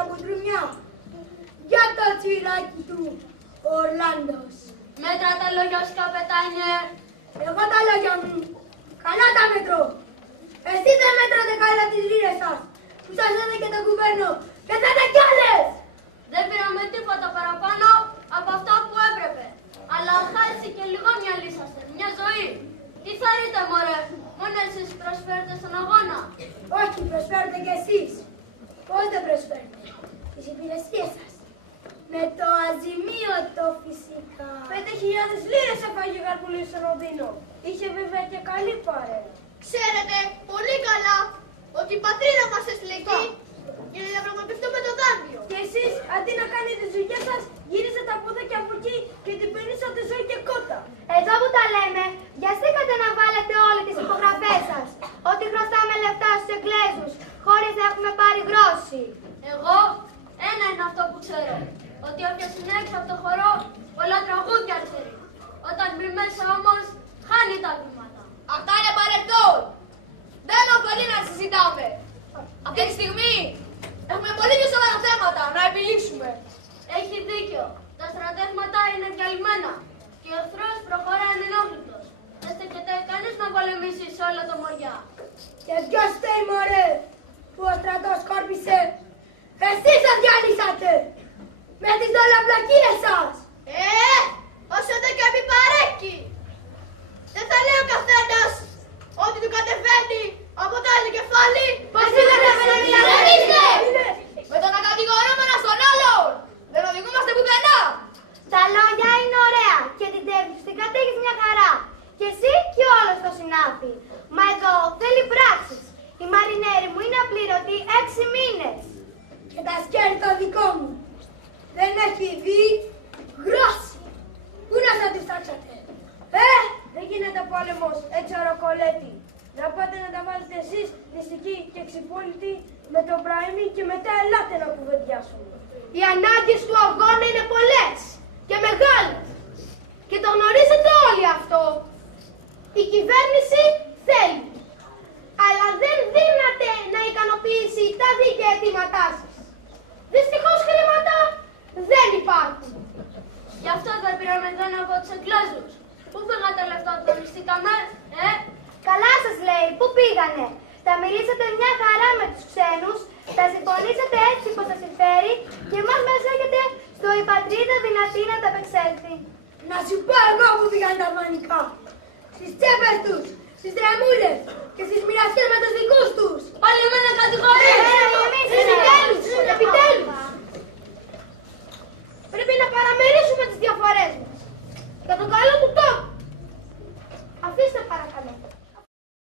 από τριμιά για το τσιράκι του ο Ορλάντος. Μέτρα τα λόγια σου, καπετάνιε. Εγώ τα λόγια μου καλά τα μετρώ. Εσείς δεν μέτρατε καλά τις λίρες σας που σας έδωσε και το κουβέρνο και θέτε κι άλλες. Δεν πήραμε τίποτα παραπάνω από αυτά που έπρεπε. Αλλά χάσει και λίγο μυαλί σας, μια ζωή. Τι θα ρείτε, μωρέ, μόνο εσείς προσφέρετε στον αγώνα. Όχι, προσφέρετε κι εσείς. Πώς δεν προσφέρετε? Τις υπηρεσίες σας. Με το αζημίωτο φυσικά. 5.000 λίρες έφαγε η Γαρπουλή στον Οδύνο. Είχε βέβαια και καλή παρέα. Ξέρετε πολύ καλά ότι η πατρίδα μας έστειλε εκεί για να διαπραγματευτούμε το δάνειο. Και εσείς, αντί να κάνετε τις δουλειές σας, γύρισατε από εδώ και από εκεί και την περίσατε ζωή και κότα. Εδώ που τα λέμε, βιαστήκατε να βάλετε όλες τις υπογραφές σας. Ότι χρωστάμε λεφτά στους Εγγλέζους, χωρίς να έχουμε πάρει γρόση. Εγώ, ένα είναι αυτό που ξέρω. Ότι όποιος είναι έξω από το χορό, πολλά τραγούδια ξέρει. Όταν μπει μέσα όμως, χάνει τα βήματα. Αυτά είναι παρελθόν. Δεν ωφελεί να συζητάμε. Αυτή τη στιγμή έχουμε πολύ πιο σοβαρά θέματα να επιλύσουμε. Έχει δίκιο. Τα στρατεύματα είναι διαλυμένα. Και ο εχθρός προχωράει ανενόχλητος. Δεν στέκεται κανείς να πολεμήσει σε όλα το Μοριά. Και ποιος φταίει, μωρέ, που ο στρατός σκόρπισε? Εσείς σας διαλύσατε με τις δολαπλοκίες σας. Όσο δεν και επί παρέκει. Δεν θα λέει ο καθένας ότι του κατεβαίνει από το άλλο κεφάλι. Πώς είπατε να μιλήσετε? Με το να κατηγορούμενα στον άλλον. Δεν οδηγούμαστε πουθενά. Τα λόγια είναι ωραία και την τεχνιστικά έχεις μια χαρά. Και εσύ και όλος το συνάφι. Μα εδώ θέλει πράξεις. Η μαρινέρη μου είναι απλήρωτη 6 μήνες. Και τα σκέρι το δικό μου δεν έχει δει γρόση. Πού να θα τους τάξατε? Δεν γίνεται πόλεμος, έτσι οροκολέτη. Να πάτε να τα βάλετε εσείς νηστικοί και ξυπόλυτοι με τον Μπραήμι και μετά ελάτε να κουβεντιάσουμε. Οι ανάγκες του αγώνα είναι πολλές και μεγάλες. Και το γνωρίζετε όλοι αυτό. Η κυβέρνηση θέλει. Αλλά δεν δύναται να ικανοποιήσει τα δίκαια αιτήματά σας. Δυστυχώς χρήματα δεν υπάρχουν. Γι' αυτό δεν πήραμε δάνειο από τους Εγγλέζους. Πού φύγατε λεφτά που δανειστήκαμε, Καλά σας λέει, πού πήγανε? Τα μιλήσατε μια χαρά με τους ξένους, τα συμφωνήσατε έτσι πως σας συμφέρει και εμάς μας έχετε στο η πατρίδα δυνατή να τα απεξέλθει. Να σου πω εγώ που πήγαν τα δανεικά. Στις τσέπες τους, στις τρεμούλες και στις μοιρασιές με τους δικούς